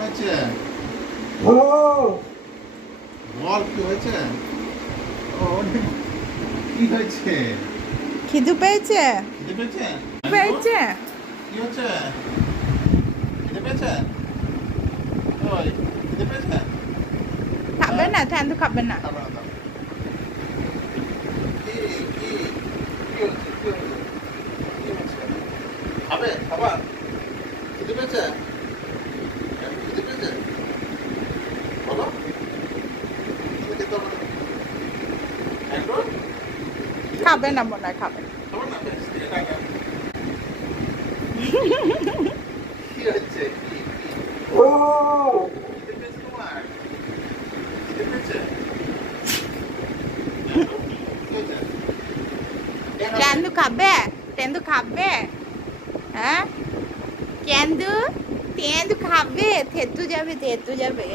হয়েছে? বল কি হয়েছে? ও কি হয়েছে? খিদে পেয়েছে? খিদে পেয়েছে? পেয়েছে? কি হচ্ছে? খিদে পেয়েছে? ওই খিদে পেয়েছে? খাবে না, ঠান্ডু খাবে না। খাবে না তো। কি কি কি হচ্ছে? কি হচ্ছে? কি হচ্ছে? খাবে? খাবার? খিদে পেয়েছে? খিদে পেয়েছে? বলো। খিদে খেতে হবে না। একটু? খাবে না মনে হয়, খাবে না। খাবার না? বেশ, এটা একটা। কি হচ্ছে? কি কি? খিদে পেয়েছে তোমার? খিদে পেয়েছে? কি হয়েছে? কেন্দু খাবে? তেন্দু খাবে? হ্যাঁ কেন্দু? তেন্দু খাবে? থেতু যাবে, থেতু যাবে।